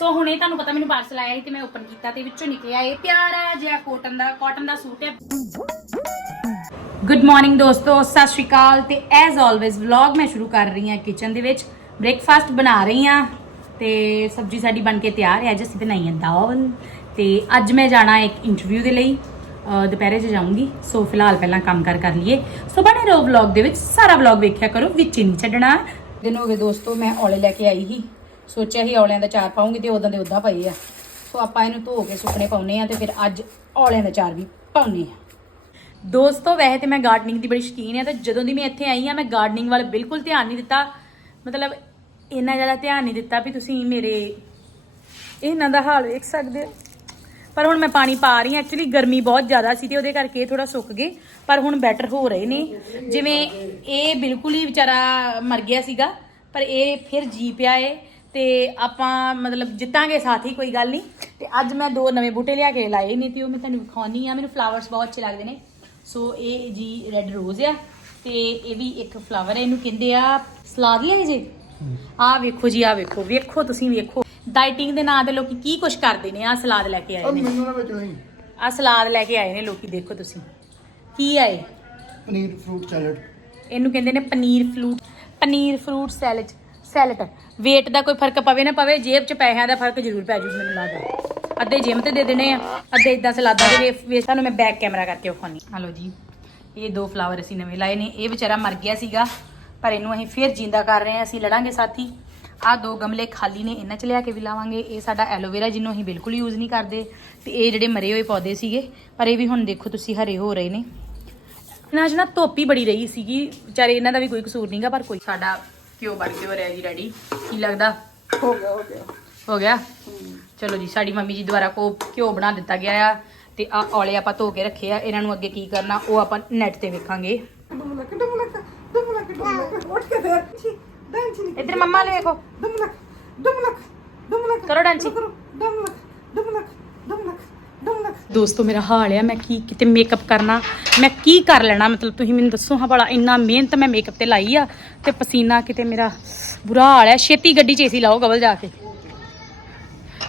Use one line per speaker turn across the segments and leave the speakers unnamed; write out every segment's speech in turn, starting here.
ਸੋ ਹੁਣੇ ਤੁਹਾਨੂੰ ਪਤਾ ਮੈਨੂੰ ਪਾਰਸਲ ਆਇਆ ਸੀ ਤੇ ਮੈਂ ਓਪਨ ਕੀਤਾ ਤੇ ਵਿੱਚੋਂ ਨਿਕਲਿਆ ਇਹ ਪਿਆਰਾ ਜਿਹਾ ਕਾਟਨ ਦਾ ਕਾਟਨ ਦਾ ਸੂਟ ਹੈ। ਗੁੱਡ ਮਾਰਨਿੰਗ ਦੋਸਤੋ, ਸਤਿ ਸ਼੍ਰੀ ਅਕਾਲ ਤੇ ਐਜ਼ ਆਲਵੇਜ਼ ਵਲੌਗ ਮੈਂ ਸ਼ੁਰੂ ਕਰ ਰਹੀ ਹਾਂ ਕਿਚਨ ਦੇ ਵਿੱਚ। ਬ੍ਰੇਕਫਾਸਟ ਬਣਾ ਰਹੀ ਹਾਂ ਤੇ ਸਬਜ਼ੀ ਸਾਡੀ ਬਣ ਕੇ ਤਿਆਰ ਹੈ, ਅੱਜ ਅਸੀਂ ਬਣਾਈ ਹੈ ਦਾਲ ਤੇ ਅੱਜ ਮੈਂ ਜਾਣਾ ਇੱਕ ਇੰਟਰਵਿਊ ਦੇ ਲਈ। ਦੁਪਹਿਰੇ 'ਚ ਜਾਊਂਗੀ ਸੋ ਫਿਲਹਾਲ ਪਹਿਲਾਂ ਕੰਮ ਕਰ ਕਰ ਲਈਏ। ਸੋ ਬਣੇ ਰਹੋ ਵਲੌਗ ਦੇ ਵਿੱਚ, ਸਾਰਾ ਵਲੌਗ ਵੇਖਿਆ ਕਰੋ, ਵਿੱਚ ਹੀ ਨਹੀਂ ਛੱਡਣਾ। ਦਿਨ ਹੋ ਗਏ ਦੋਸਤੋ, ਮੈਂ ਔਲੇ ਲੈ ਕੇ ਆਈ ਸੀ। ਸੋਚਿਆ ਸੀ ਔਲਿਆਂ ਦਾ ਚਾਰ ਪਾਉਂਗੀ ਤੇ ਉਦਾਂ ਦੇ ਉਦਾਂ ਪਏ ਆ। ਸੋ ਆਪਾਂ ਇਹਨੂੰ ਧੋ ਕੇ ਸੁੱਕਣੇ ਪਾਉਨੇ ਆ ਤੇ ਫਿਰ ਅੱਜ ਔਲਿਆਂ ਦਾ ਚਾਰ ਵੀ ਪਾਉਨੇ ਆ। ਦੋਸਤੋ, ਵੈਸੇ ਤੇ ਮੈਂ ਗਾਰਡਨਿੰਗ ਦੀ ਬੜੀ ਸ਼ੌਕੀਨ ਆ ਤੇ ਜਦੋਂ ਦੀ ਮੈਂ ਇੱਥੇ ਆਈ ਆ, ਮੈਂ ਗਾਰਡਨਿੰਗ ਵੱਲ ਬਿਲਕੁਲ ਧਿਆਨ ਨਹੀਂ ਦਿੱਤਾ। ਮਤਲਬ ਇੰਨਾ ਜ਼ਿਆਦਾ ਧਿਆਨ ਨਹੀਂ ਦਿੱਤਾ ਵੀ ਤੁਸੀਂ ਮੇਰੇ ਇਹਨਾਂ ਦਾ ਹਾਲ ਵੇਖ ਸਕਦੇ ਹੋ। ਪਰ ਹੁਣ ਮੈਂ ਪਾਣੀ ਪਾ ਰਹੀ ਹਾਂ। ਐਕਚੁਅਲੀ ਗਰਮੀ ਬਹੁਤ ਜ਼ਿਆਦਾ ਸੀ ਤੇ ਉਹਦੇ ਕਰਕੇ ਇਹ ਥੋੜਾ ਸੁੱਕ ਗਏ। ਪਰ ਹੁਣ ਬੈਟਰ ਹੋ ਰਹੇ ਨੇ। ਜਿਵੇਂ ਇਹ ਬਿਲਕੁਲ ਹੀ ਵਿਚਾਰਾ ਮਰ ਗਿਆ ਸੀਗਾ, ਪਰ ਇਹ ਫਿਰ ਜੀ ਪਿਆ ਏ। ਤੇ ਆਪਾਂ ਮਤਲਬ ਜਿੱਤਾਂਗੇ ਸਾਥੀ ਕੋਈ ਗੱਲ ਨਹੀਂ। ਤੇ ਅੱਜ ਮੈਂ ਦੋ ਨਵੇਂ ਬੂਟੇ ਲਿਆ ਕੇ ਲਾਏ ਨੇ ਤੇ ਉਹ ਮੈਂ ਤੁਹਾਨੂੰ ਵਿਖਾਉਣੀ ਆ। ਮੈਨੂੰ ਫਲਾਵਰਸ ਬਹੁਤ ਅੱਛੇ ਲੱਗਦੇ ਨੇ। ਸੋ ਇਹ ਜੀ ਰੈੱਡ ਰੋਜ਼ ਆ ਤੇ ਇਹ ਵੀ ਇੱਕ ਫਲਾਵਰ ਹੈ ਇਹਨੂੰ ਕਹਿੰਦੇ ਆ ਸਲਾਦ ਲਿਆਏ ਜੇ? ਆਹ ਵੇਖੋ ਜੀ ਆਹ ਵੇਖੋ। ਵੇਖੋ ਤੁਸੀਂ ਵੇਖੋ। ਡਾਈਟਿੰਗ ਦੇ ਨਾਂ ਤੇ ਲੋਕੀ ਕੀ ਕੁਛ ਕਰਦੇ ਨੇ। ਆ ਸਲਾਦ ਲੈ ਕੇ ਆਏ ਨੇ।
ਮੈਨੂੰ ਨਾ ਵਿੱਚ ਨਹੀਂ।
ਆ ਸਲਾਦ ਲੈ ਕੇ ਆਏ ਨੇ ਲੋਕੀ ਦੇਖੋ ਤੁਸੀਂ। ਕੀ ਆਏ
ਪਨੀਰ ਫਰੂਟ ਸੈਲਡ
ਇਹਨੂੰ ਕਹਿੰਦੇ ਨੇ paneer fruit paneer fruit salad. Salad weight ਦਾ ਕੋਈ ਫ਼ਰਕ ਪਵੇ ਨਾ ਪਵੇ, ਜੇਬ 'ਚ ਪੈਸਿਆਂ ਦਾ ਫ਼ਰਕ ਜ਼ਰੂਰ ਪੈ ਜੂ ਮੈਨੂੰ ਲੱਗਦਾ। ਅੱਧੇ ਜਿਮ ਤੇ ਦੇ ਦੇਣੇ ਆ, ਅੱਧੇ ਇਦਾਂ ਸਲਾਦਾਂ ਦੇ ਵੇ- ਤੁਹਾਨੂੰ ਮੈਂ ਬੈਕ ਕੈਮਰਾ ਕਰਕੇ ਵਿਖਾਉਣੀ। ਹਲੋ ਜੀ, ਇਹ ਦੋ ਫਲਾਵਰ ਅਸੀਂ ਨਵੇਂ ਲਾਏ ਨੇ। ਇਹ ਵਿਚਾਰਾ ਮਰ ਗਿਆ ਸੀਗਾ, ਪਰ ਇਹਨੂੰ ਅਸੀਂ ਫੇਰ ਜਿੰਦਾ ਕਰ ਰਹੇ ਹਾਂ, ਅਸੀਂ ਲੜਾਂਗੇ ਸਾਥੀ। ਆ ਦੋ ਗਮਲੇ ਖਾਲੀ ਨੇ, ਇਹਨਾਂ ਚ ਲਿਆ ਕੇ ਵੀ ਲਾਵਾਂਗੇ। ਇਹ ਸਾਡਾ ਐਲੋਵੇਰਾ ਜਿਹਨੂੰ ਅਸੀਂ ਬਿਲਕੁਲ ਯੂਜ਼ ਨਹੀਂ ਕਰਦੇ। ਤੇ ਇਹ ਜਿਹੜੇ ਮਰੇ ਹੋਏ ਪੌਦੇ ਸੀਗੇ, ਪਰ ਇਹ ਵੀ ਹੁਣ ਦੇਖੋ ਤੁਸੀਂ ਹਰੇ ਹੋ ਰਹੇ ਨੇ। ਇਹਨਾਂ 'ਚ ਨਾ, ਧੋਪੀ ਬੜੀ ਰਹੀ ਸੀਗੀ। ਵਿਚਾਰੇ ਇਹਨਾਂ ਦਾ ਵੀ ਕੋਈ ਕਸੂਰ ਨਹੀਂਗਾ ਪਰ ਕੋਈ ਸਾਡਾ ਘਿਓ ਬਣ ਕੇ ਹੋ ਰਿਹਾ ਜੀ ਰੈਡੀ ਕੀ ਲੱਗਦਾ?
ਹੋ ਗਿਆ ਹੋ ਗਿਆ।
ਹੋ ਗਿਆ? ਚਲੋ ਜੀ ਸਾਡੀ ਮੰਮੀ ਜੀ ਦੁਆਰਾ ਕੋ ਘਿਓ ਬਣਾ ਦਿੱਤਾ ਗਿਆ ਆ ਤੇ ਆ ਔਲੇ ਆਪਾਂ ਧੋ ਕੇ ਰੱਖੇ ਆ। ਇਹਨਾਂ ਨੂੰ ਅੱਗੇ ਕੀ ਕਰਨਾ ਉਹ ਆਪਾਂ ਨੈਟ ਤੇ ਵੇਖਾਂਗੇ।
ਡਮਲਕ ਡਮਲਕ ਡਮਲਕ ਡਮਲਕ। ਉੱਠ ਕੇ ਫੇਰ। ਛੀ ਡਾਂਸ ਨਹੀਂ
ਇੱਧਰ ਮੰਮਾ ਨੇ ਵੇਖੋ।
ਡਮਲਕ ਡਮਲਕ ਡਮਲਕ।
ਕਰੋ ਡਾਂਸ।
ਕਰੋ। ਡਮਲਕ।
ਦੋਸਤੋ, ਮੇਰਾ ਹਾਲ ਆ, ਮੈਂ ਕੀ ਕਿਤੇ ਮੇਕਅਪ ਕਰਨਾ, ਮੈਂ ਕੀ ਕਰ ਲੈਣਾ? ਮਤਲਬ ਤੁਸੀਂ ਮੈਨੂੰ ਦੱਸੋ, ਹਾਂ ਭਲਾ ਇੰਨਾ ਮਿਹਨਤ ਮੈਂ ਮੇਕਅਪ ਤੇ ਲਾਈ ਆ ਤੇ ਪਸੀਨਾ ਕਿਤੇ ਮੇਰਾ ਬੁਰਾ ਹਾਲ ਆ। ਛੇਤੀ ਗੱਡੀ 'ਚ ਏਸੀ ਲਾਓ ਕਬਲ ਜਾ ਕੇ।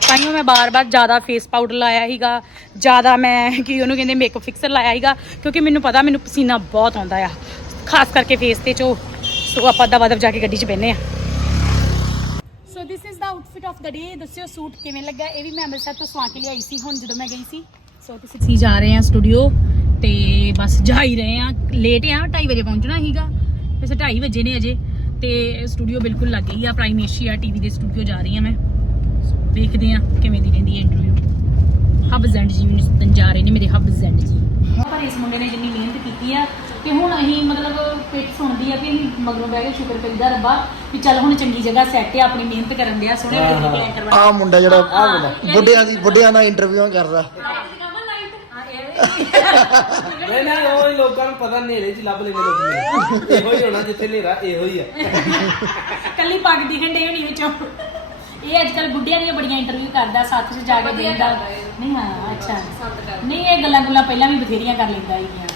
ਤਾਈਓ ਮੈਂ ਬਾਰ-ਬਾਰ ਜ਼ਿਆਦਾ ਫੇਸ ਪਾਊਡਰ ਲਾਇਆ ਸੀਗਾ, ਜ਼ਿਆਦਾ ਮੈਂ ਕੀ ਉਹਨੂੰ ਕਹਿੰਦੇ ਮੇਕਅਪ ਫਿਕਸਰ ਲਾਇਆ ਸੀਗਾ, ਕਿਉਂਕਿ ਮੈਨੂੰ ਪਤਾ ਮੈਨੂੰ ਪਸੀਨਾ ਬਹੁਤ ਆਉਂਦਾ ਆ। ਖਾਸ ਕਰਕੇ ਫੇਸ ਤੇ ਚੋ ਸੋ ਆਪਾਂ ਦਵਾ ਦਵ ਜਾ ਕੇ ਗੱਡੀ 'ਚ ਬੈਨੇ ਆ। So this is the outfit of the day ਦੱਸਿਓ ਸੂਟ ਕਿਵੇਂ ਲੱਗਾ ਇਹ ਵੀ ਮੈਂ ਅੰਮ੍ਰਿਤਸਰ ਤੋਂ ਸਵਾ ਕੇ ਲਿਆਈ ਸੀ, ਹੁਣ ਜਦੋਂ ਮੈਂ ਗਈ ਸੀ। ਸੋ ਤੁਸੀਂ ਅਸੀਂ ਜਾ ਰਹੇ ਹਾਂ ਸਟੂਡੀਓ ਤੇ ਬਸ ਜਾ ਹੀ ਰਹੇ ਹਾਂ। ਲੇਟ ਆ 2:30 ਵਜੇ ਪਹੁੰਚਣਾ ਸੀਗਾ। ਵੈਸੇ 2:30 ਵਜੇ ਨੇ ਅਜੇ। ਤੇ ਸਟੂਡੀਓ ਬਿਲਕੁਲ ਲੱਗ ਗਈ ਆ। ਪ੍ਰਾਈਮ ਏਸ਼ੀਆ ਟੀਵੀ ਦੇ ਸਟੂਡੀਓ ਜਾ ਰਹੀ ਹਾਂ ਮੈਂ। ਸੋ ਦੇਖਦੇ ਹਾਂ ਕਿਵੇਂ ਦੀ ਰਹਿੰਦੀ ਹੈ ਇੰਟਰਵਿਊ ਹਬਜ਼ ਐਂਡ ਜੀ ਮੈਨੂੰ ਜਾ ਰਹੇ ਨੇ ਮੇਰੇ ਹਬਜ਼ ਐਂਡ ਜੀ ਪਰ ਇਸ ਮੁੰਡੇ ਨੇ ਜਿੰਨੀ ਮਿਹਨਤ ਕੀਤੀ ਆ ਤੇ ਹੁਣ ਅਸੀਂ ਮਤਲਬ ਪਿੱਟ ਸੁਣਦੀ ਆ ਕਿ ਅਸੀਂ ਮਗਰੋਂ ਬਹਿ ਕੇ ਸ਼ੁਕਰ ਕਰੀਦਾ ਰੱਬਾ ਵੀ ਚੱਲ ਹੁਣ ਚੰਗੀ ਜਗ੍ਹਾ ਸੈੱਟ ਆ ਆਪਣੀ ਮਿਹਨਤ ਕਰਨ ਦਿਆ ਸੋਹਣੇ
ਆ ਮੁੰਡਾ ਜਿਹੜਾ ਬੁੱਢਿਆਂ ਦੀ ਬੁੱਢਿਆਂ ਨਾਲ ਇੰਟਰਵਿਊ ਕਰਦਾ।
ਨਹੀਂ ਨਹੀਂ ਉਹ ਹੀ ਲੋਕਾਂ ਨੂੰ ਪਤਾ ਨੇਰੇ 'ਚ ਲੱਭ ਲੈਂਦੇ ਲੋਕ ਮੈਨੂੰ। ਇਹੋ ਹੀ ਹੋਣਾ ਜਿੱਥੇ ਨੇਰਾ ਇਹੋ ਹੀ ਆ।
ਕੱਲੀ ਪੱਗ ਦੀ ਘੰਟੇ ਹੋਣੀ ਵਿੱਚੋਂ। ਇਹ ਅੱਜ ਕੱਲ ਬੁੱਢਿਆਂ ਦੀਆਂ ਬੜੀਆਂ ਇੰਟਰਵਿਊ ਕਰਦਾ ਸੱਥ 'ਚ ਜਾ ਕੇ ਦੇਖਦਾ। ਨਹੀਂ ਹਾਂ ਅੱਛਾ। ਨਹੀਂ ਇਹ ਗੱਲਾਂ ਗੁੱਲਾਂ ਪਹਿਲਾਂ ਵੀ ਬਥੇਰੀਆਂ ਕਰ ਲੈਂਦਾ ਸੀਗੀਆਂ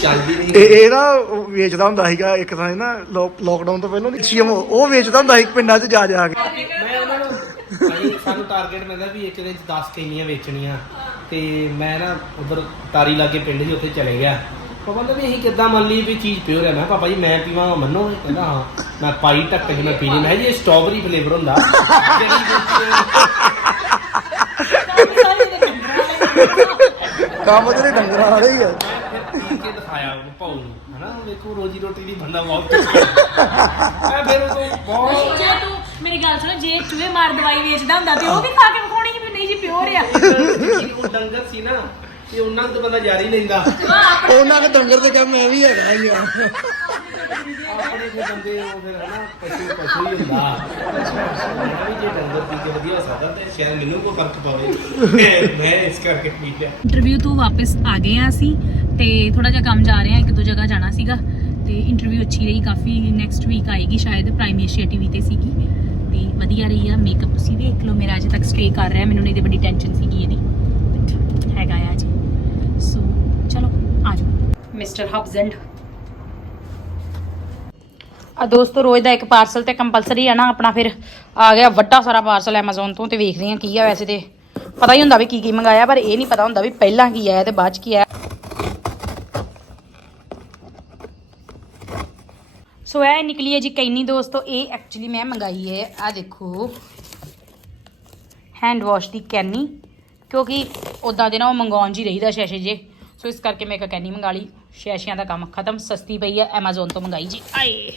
ਚੱਲਦੀ ਨਹੀਂ।
ਇਹ ਇਹ ਨਾ ਉਹ ਵੇਚਦਾ ਹੁੰਦਾ ਸੀਗਾ ਇੱਕ ਥਾਂ ਨਾ ਲੋਕਡਾਊਨ ਤੋਂ ਪਹਿਲਾਂ ਸੀਐਮ ਉਹ ਵੇਚਦਾ ਹੁੰਦਾ ਸੀ ਪਿੰਡਾਂ 'ਚ ਜਾ ਜਾ ਕੇ।
ਮੈਂ ਉਹਨਾਂ ਨੂੰ ਭਾਈ ਸਾਨੂੰ ਟਾਰਗੇਟ ਮਿਲਦਾ ਵੀ ਇੱਕ ਦਿਨ 'ਚ 10 ਕੇਨੀਆਂ ਵੇਚਣੀਆਂ। ਤੇ ਮੈਂ ਨਾ ਉਧਰ ਤਾਰੀ ਲਾਗੇ ਪਿੰਡ ਸੀ ਉੱਥੇ ਚਲੇ ਗਿਆ। ਉਹ ਕਹਿੰਦਾ ਵੀ ਅਸੀਂ ਕਿੱਦਾਂ ਮੰਨ ਲਈ ਵੀ ਚੀਜ਼ ਪਿਓਰ ਹੈ। ਮੈਂ ਕਿਹਾ, ਪਾਪਾ ਜੀ ਮੈਂ ਪੀਵਾਂਗਾ ਮੰਨੋ? ਕਹਿੰਦਾ ਹਾਂ। ਮੈਂ ਪਾਈ ਢੱਕ ਕੇ ਮੈਂ ਪੀਣੀ ਮੈਂ ਕਿਹਾ ਜੀ ਇਹ ਸਟ੍ਰਾਬੇਰੀ ਫਲੇਵਰ ਹੁੰਦਾ। ਜਿਹੜੀ ਵਿੱਚ
ਕੰਮ ਤੇਰੇ ਡੰਗਰਾਂ ਵਾਲੇ ਹੀ ਆ।
ਮੈਂ ਫਿਰ ਪੀ ਕੇ ਦਿਖਾਇਆ ਉਹ ਭਾਉ ਨੂੰ। ਹਨਾ ਵੇਖੋ ਰੋਜੀ ਰੋਟੀ ਦੀ ਬੰਦਾ ਬਹੁਤ ਮੈਂ ਫਿਰ ਉਹ ਬਹੁਤ
ਜੇ ਤੂੰ ਮੇਰੀ ਗੱਲ ਸੁਣ ਜੇ ਚੂਹੇ ਮਾਰ ਦਵਾਈ ਵੇਚਦਾ ਹੁੰਦਾ ਤੇ ਉਹ ਵੀ ਖਾ ਕੇ ਵਿਖਾਉਣੀ ਜੀ ਪਿਓਰ ਆ।
ਉਹ ਡੰਗਰ ਸੀ ਨਾ ਤੇ ਉਹਨਾਂ ਤਾਂ ਬੰਦਾ ਜਾਰੀ ਲੈਂਦਾ।
ਉਹਨਾਂ ਦੇ ਡੰਗਰ ਤੇ ਕੰਮ ਮੈਂ ਵੀ ਹੈਗਾ ਹੀ ਆ।
ਆਪਣੇ ਦੇ ਬੰਦੇ ਉਹ ਫਿਰ ਹਨਾ ਪਸ਼ੂ ਪਸ਼ੂ ਹੀ ਹੁੰਦਾ। ਮੈਂ ਵੀ ਜੇ ਡੰਗਰ ਪੀ ਕੇ ਵਧੀਆ ਹੋ ਸਕਦਾ ਤੇ ਸ਼ਾਇਦ ਮੈਨੂੰ ਕੋਈ ਫ਼ਰਕ ਪਵੇ। ਮੈਂ ਇਸ ਕਰਕੇ ਪੀ ਲਿਆ
ਇੰਟਰਵਿਊ ਤੋਂ ਵਾਪਸ ਆ ਗਏ ਆ ਅਸੀਂ ਤੇ ਥੋੜਾ ਜਿਹਾ ਕੰਮ ਜਾ ਰਹੇ ਆ ਇੱਕ ਦੋ ਜਗ੍ਹਾ ਜਾਣਾ ਸੀਗਾ। ਤੇ ਇੰਟਰਵਿਊ ਅੱਛੀ ਰਹੀ ਕਾਫੀ ਨੈਕਸਟ ਵੀਕ ਆਏਗੀ ਸ਼ਾਇਦ ਪ੍ਰਾਈਮ ਏਸ਼ੀਆ ਟੀਵੀ ਤੇ ਸੀਗੀ। ਤੇ ਵਧੀਆ ਰਹੀ ਆ ਮੇਕਅਪ ਤੁਸੀਂ ਵੇਖ ਲਓ ਮੇਰਾ ਅਜੇ ਤੱਕ ਸਟੇ ਕਰ ਰਿਹਾ ਮੈਨੂੰ ਨਹੀਂ ਤੇ ਬੜੀ ਟੈਨਸ਼ਨ ਸੀਗੀ ਇਹਦੀ। ਹੈਗਾ ਆ ਜੀ ਸੋ ਚਲੋ ਆ ਜਾਓ। ਮਿਸਟਰ ਹਬਜ਼ੈਂਡ ਆ ਦੋਸਤੋ ਰੋਜ਼ ਦਾ ਇੱਕ ਪਾਰਸਲ ਤੇ ਕੰਪਲਸਰੀ ਆ ਨਾ ਆਪਣਾ ਫਿਰ ਆ ਗਿਆ ਵੱਡਾ ਸਾਰਾ ਪਾਰਸਲ Amazon ਤੋਂ ਤੇ ਵੇਖਦੇ ਆ ਕੀ ਆ ਵੈਸੇ ਤੇ। ਪਤਾ ਹੀ ਹੁੰਦਾ ਵੀ ਕੀ ਕੀ ਮੰਗਾਇਆ ਪਰ ਇਹ ਨਹੀਂ ਪਤਾ ਹੁੰਦਾ ਵੀ ਪਹਿਲਾਂ ਕੀ ਆਇਆ ਤੇ ਬਾਅਦ ਚ ਕੀ ਆਇਆ। ਸੋ ਇਹ ਨਿਕਲੀ ਹੈ ਜੀ ਕੈਨੀ ਦੋਸਤੋ ਇਹ ਐਕਚੁਅਲੀ ਮੈਂ ਮੰਗਾਈ ਹੈ। ਆ ਦੇਖੋ। ਹੈਂਡ ਵਾਸ਼ ਦੀ ਕੈਨੀ, ਕਿਉਂਕਿ ਉਦਾਂ ਦੇ ਨਾ ਉਹ ਮੰਗਾਉਣ ਜੀ ਰਹੀਦਾ ਸ਼ੈਸ਼ੇ ਜੇ। ਸੋ ਇਸ ਕਰਕੇ ਮੈਂ ਇੱਕ ਕੈਨੀ ਮੰਗਾ ਲਈ। ਸ਼ੈਸ਼ਿਆਂ ਦਾ ਕੰਮ ਖਤਮ, ਸਸਤੀ ਪਈ ਹੈ, Amazon ਤੋਂ ਮੰਗਾਈ ਜੀ। ਆਏ।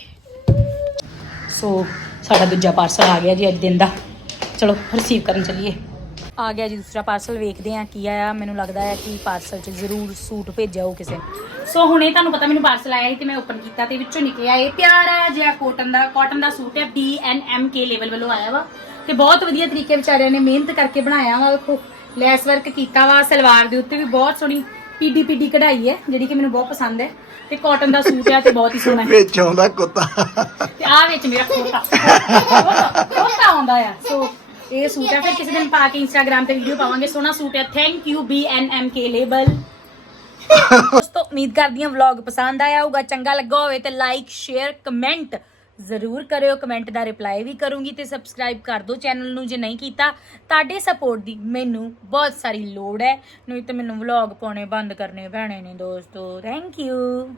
ਸੋ ਸਾਡਾ ਦੂਜਾ ਪਾਰਸਲ ਆ ਗਿਆ ਜੀ ਅੱਜ ਦਿਨ ਦਾ। ਚਲੋ ਰਿਸੀਵ ਕਰਨ ਚੱਲੀਏ। ਆ ਗਿਆ ਜੀ ਦੂਸਰਾ ਪਾਰਸਲ ਵੇਖਦੇ ਆ ਕੀ ਆਇਆ। ਮੈਨੂੰ ਲੱਗਦਾ ਹੈ ਕਿ ਪਾਰਸਲ 'ਚ ਜ਼ਰੂਰ ਸੂਟ ਭੇਜਿਆ ਹੋ ਕਿਸੇ ਸੋ ਹੁਣੇ ਤੁਹਾਨੂੰ ਪਤਾ ਮੈਨੂੰ ਪਾਰਸਲ ਆਇਆ ਸੀ ਤੇ ਮੈਂ ਓਪਨ ਕੀਤਾ ਤੇ ਵਿੱਚੋਂ ਨਿਕਲਿਆ। ਇਹ ਪਿਆਰਾ ਜਿਹਾ ਕੋਟਨ ਦਾ। ਕਾਟਨ ਦਾ ਸੂਟ ਹੈ B N M K level ਵੱਲੋਂ ਆਇਆ ਵਾ। ਤੇ ਬਹੁਤ ਵਧੀਆ ਤਰੀਕੇ ਵਿਚਾਰਿਆਂ ਨੇ ਮਿਹਨਤ ਕਰਕੇ ਬਣਾਇਆ ਵਾ। ਵੇਖੋ ਲੈਸ ਵਰਕ ਕੀਤਾ ਵਾ। ਸਲਵਾਰ ਦੇ ਉੱਤੇ ਵੀ ਬਹੁਤ ਸੋਹਣੀ ਪੀਡੀ ਪੀਡੀ ਕਢਾਈ ਹੈ ਜਿਹੜੀ ਕਿ ਮੈਨੂੰ ਬਹੁਤ ਪਸੰਦ ਹੈ। ਤੇ ਕਾਟਨ ਦਾ ਸੂਟ ਹੈ ਤੇ ਬਹੁਤ ਹੀ ਸੋਹਣਾ ਹੈ।
ਵਿੱਚ ਆਉਂਦਾ ਕੁੱਤਾ।
ਤੇ ਆ ਵਿੱਚ ਮੇਰਾ ਖੋਟਾ ਖੋਟਾ ਆਉਂਦਾ ਆ। ਸੋ ਇਹ ਸੂਟ ਹੈ, ਫਿਰ ਕਿਸੇ ਦਿਨ ਪਾ ਕੇ ਇੰਸਟਾਗ੍ਰam ਤੇ ਵੀਡੀਓ ਪਾਵਾਂਗੇ, ਸੋਹਣਾ ਸੂਟ ਹੈ। Thank you B N M K label ਦੋਸਤੋ, ਉਮੀਦ ਕਰਦੀ ਹਾਂ ਵਲੌਗ ਪਸੰਦ ਆਇਆ ਹੋਊਗਾ। ਚੰਗਾ ਲੱਗਾ ਹੋਵੇ ਤੇ ਲਾਈਕ ਸ਼ੇਅਰ ਕਮੈਂਟ ਜ਼ਰੂਰ ਕਰਿਓ। ਕਮੈਂਟ ਦਾ ਰਿਪਲਾਈ ਵੀ ਕਰੂੰਗੀ ਤੇ ਸਬਸਕ੍ਰਾਈਬ ਕਰ ਦਿਓ ਚੈਨਲ ਨੂੰ ਜੇ ਨਹੀਂ ਕੀਤਾ। ਤੁਹਾਡੇ ਸਪੋਰਟ ਦੀ ਮੈਨੂੰ ਬਹੁਤ ਸਾਰੀ ਲੋੜ ਹੈ। ਨਹੀਂ ਤਾਂ ਮੈਨੂੰ ਵਲੌਗ ਪਾਉਣੇ ਬੰਦ ਕਰਨੇ ਪੈਣੇ ਨੇ ਦੋਸਤੋ। Thank you